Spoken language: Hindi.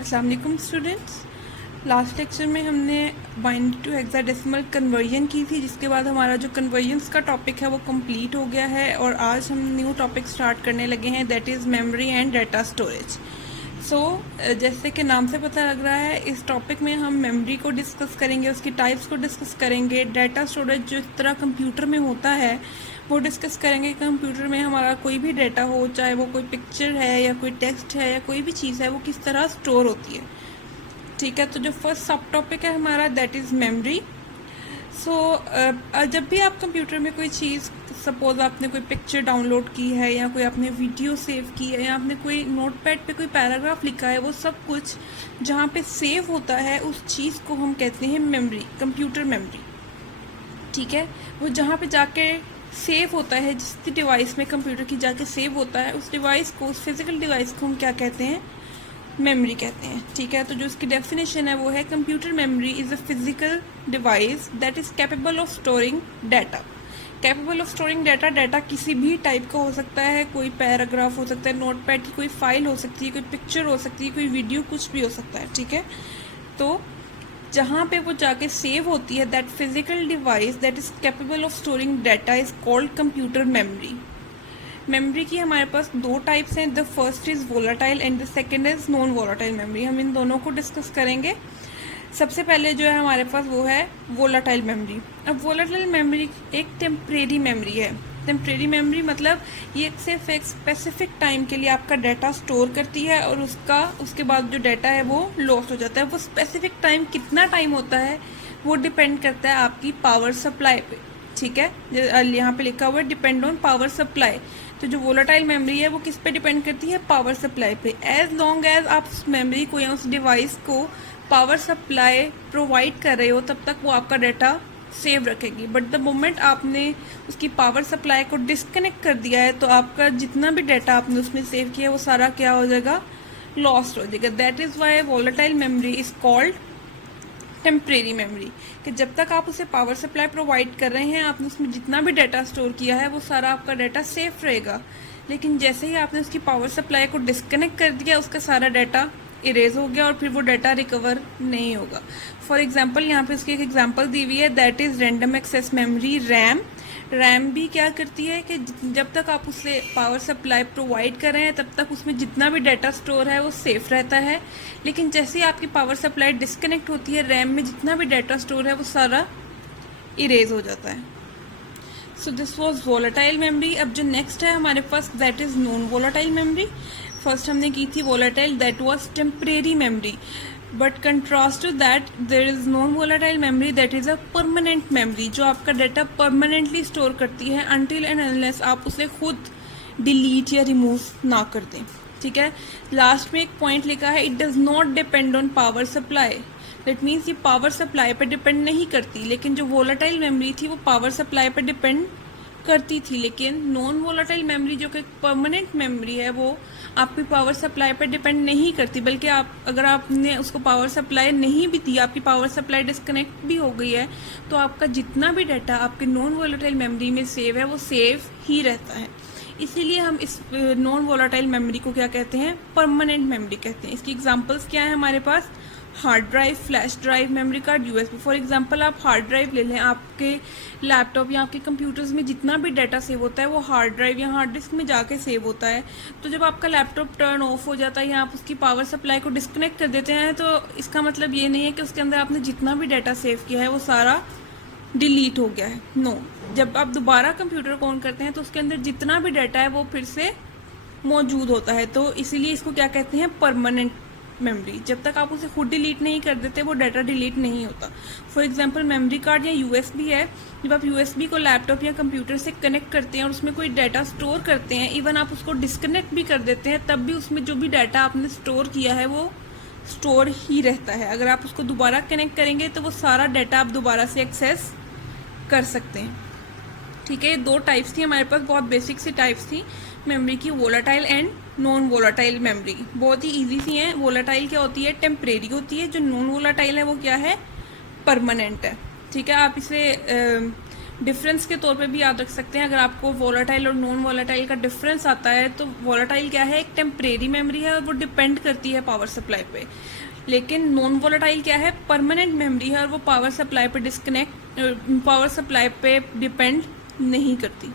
अस्सलाम वालेकुम स्टूडेंट्स। लास्ट लेक्चर में हमने बाइनरी टू हेक्साडेसिमल कन्वर्जन की थी, जिसके बाद हमारा जो कन्वर्जन्स का टॉपिक है वो कंप्लीट हो गया है और आज हम न्यू टॉपिक स्टार्ट करने लगे हैं, that is memory and data storage. So जैसे कि नाम से पता लग रहा है, इस टॉपिक में हम मेमोरी को डिस्कस करेंगे, उसकी टाइप्स को डिस्कस करेंगे, डाटा स्टोरेज जो इस तरह कंप्यूटर में होता है वो डिस्कस करेंगे। कंप्यूटर में हमारा कोई भी डाटा हो, चाहे वो कोई पिक्चर है या कोई टेक्स्ट है या कोई भी चीज़ है, वो किस तरह स्टोर होती है। ठीक है, तो जो फर्स्ट सब टॉपिक है हमारा दैट इज़ मेमोरी। सो जब भी आप कंप्यूटर में कोई चीज़, सपोज आपने कोई पिक्चर डाउनलोड की है या कोई आपने वीडियो सेव की है या आपने कोई नोटपैड पे कोई पैराग्राफ लिखा है, वो सब कुछ जहाँ पे सेव होता है उस चीज़ को हम कहते हैं मेमोरी, कंप्यूटर मेमोरी। ठीक है, वो जहाँ पे जाके सेव होता है, जिस डिवाइस में कंप्यूटर की जाके सेव होता है, उस डिवाइस को, उस फिजिकल डिवाइस को हम क्या कहते हैं? मेमोरी कहते हैं। ठीक है, तो जो इसकी डेफिनेशन है वो है computer memory is a physical device that is capable of storing data. Capable of storing data, data किसी भी टाइप का हो सकता है, कोई पैराग्राफ हो सकता है, नोटपैड की कोई फाइल हो सकती है, कोई पिक्चर हो सकती है, कोई वीडियो, कुछ भी हो सकता है। ठीक है, तो जहाँ पे वो जाके सेव होती है, that physical device that is capable of storing data is called computer memory. Memory की हमारे पास दो टाइप्स हैं, the first is volatile and the second is non volatile memory. हम इन दोनों को डिस्कस करेंगे। सबसे पहले जो है हमारे पास वो है वोलाटाइल मेमोरी। अब वोलाटाइल मेमोरी एक टेम्परेरी मेमोरी है। टेम्परेरी मेमोरी मतलब ये सिर्फ एक स्पेसिफिक टाइम के लिए आपका डाटा स्टोर करती है और उसके बाद जो डाटा है वो लॉस्ट हो जाता है। वो स्पेसिफिक टाइम कितना टाइम होता है वो डिपेंड करता है आपकी पावर सप्लाई पे। ठीक है, यहाँ पे लिखा हुआ है डिपेंड ऑन पावर सप्लाई। तो जो वोलाटाइल मेमोरी है वो किस पे डिपेंड करती है? पावर सप्लाई पे। एज लॉन्ग एज आप उस मेमोरी को या उस डिवाइस को पावर सप्लाई प्रोवाइड कर रहे हो, तब तक वो आपका डाटा सेव रखेगी। बट द मोमेंट आपने उसकी पावर सप्लाई को डिस्कनेक्ट कर दिया है, तो आपका जितना भी डाटा आपने उसमें सेव किया है वो सारा क्या हो जाएगा? लॉस्ट हो जाएगा। That is why volatile memory is called temporary memory, कि जब तक आप उसे पावर सप्लाई प्रोवाइड कर रहे हैं, आपने उसमें जितना भी डाटा स्टोर किया है वो सारा आपका डाटा सेफ रहेगा। लेकिन जैसे ही आपने उसकी पावर सप्लाई को डिस्कनेक्ट कर दिया, उसका सारा डाटा इरेज हो गया और फिर वो डाटा रिकवर नहीं होगा। फॉर एग्जांपल यहाँ पे उसकी एक एग्जांपल दी हुई है, that is random access memory, RAM. RAM भी क्या करती है कि जब तक आप उसे पावर सप्लाई प्रोवाइड कर रहे हैं, तब तक उसमें जितना भी डाटा स्टोर है वो सेफ रहता है। लेकिन जैसे ही आपकी पावर सप्लाई डिस्कनेक्ट होती है, रैम में जितना भी डाटा स्टोर है वो सारा इरेज हो जाता है। So this was volatile memory. अब जो नेक्स्ट है हमारे पास that is non volatile memory. First हमने की थी volatile, that was temporary memory, but contrast to that there is non volatile memory that is a permanent memory, जो आपका डाटा परमानेंटली स्टोर करती है अनटिल एंड अनलेस आप उसे खुद डिलीट या रिमूव ना कर दें। ठीक है, लास्ट में एक पॉइंट लिखा है, it does not depend on power supply. That means ये पावर सप्लाई पर डिपेंड नहीं करती, लेकिन जो वोलाटाइल मेमोरी थी वो पावर सप्लाई पर डिपेंड करती थी। लेकिन नॉन वोलाटाइल मेमोरी जो कि परमानेंट मेमोरी है, वो आपकी पावर सप्लाई पर डिपेंड नहीं करती, बल्कि अगर आपने उसको पावर सप्लाई नहीं भी दी, आपकी पावर सप्लाई डिस्कनेक्ट भी हो गई है, तो आपका जितना भी डाटा आपके नॉन वोलाटाइल मेमोरी में सेव है वो सेव ही रहता है। इसीलिए हम इस नॉन वोलाटाइल मेमोरी को क्या कहते हैं? परमानेंट मेमोरी कहते हैं। इसकी एग्जांपल्स क्या है हमारे पास? Hard drive, flash drive, memory card, USB. For example आप हार्ड ड्राइव ले लें, आपके लैपटॉप या आपके कंप्यूटर्स में जितना भी डाटा सेव होता है वो हार्ड ड्राइव या हार्ड डिस्क में जाके सेव होता है। तो जब आपका लैपटॉप टर्न ऑफ हो जाता है या आप उसकी पावर सप्लाई को डिस्कनेक्ट कर देते हैं, तो इसका मतलब ये नहीं है कि उसके अंदर आपने जितना भी डाटा सेव किया है वो सारा डिलीट हो गया है। नो, जब आप दोबारा कंप्यूटर को ऑन करते हैं तो उसके अंदर जितना भी डाटा है वो फिर से मौजूद होता है। तो इसीलिए इसको क्या कहते हैं? Permanent memory. जब तक आप उसे खुद डिलीट नहीं कर देते वो डाटा डिलीट नहीं होता। फॉर एग्जांपल मेमोरी कार्ड या यूएसबी है, जब आप यूएसबी को लैपटॉप या कंप्यूटर से कनेक्ट करते हैं और उसमें कोई डाटा स्टोर करते हैं, इवन आप उसको डिस्कनेक्ट भी कर देते हैं, तब भी उसमें जो भी डाटा आपने स्टोर किया है वो स्टोर ही रहता है। अगर आप उसको दोबारा कनेक्ट करेंगे तो वो सारा डाटा आप दोबारा से एक्सेस कर सकते हैं। ठीक है, ये दो टाइप्स थी हमारे पास, बहुत बेसिक सी टाइप्स थी मेमोरी की, volatile and non volatile memory. बहुत ही इजी सी हैं। वोलाटाइल क्या होती है? टेम्परेरी होती है। जो नॉन वोलाटाइल है वो क्या है? परमानेंट है। ठीक है, आप इसे डिफरेंस के तौर पे भी याद रख सकते हैं। अगर आपको वोलेटाइल और नॉन वोलेटाइल का डिफरेंस आता है तो वोलेटाइल क्या है, एक टेम्परेरी मेमोरी है और वो डिपेंड करती है पावर सप्लाई पे। लेकिन नॉन वोलेटाइल क्या है, परमानेंट मेमोरी है और वो पावर सप्लाई पे डिपेंड नहीं करती।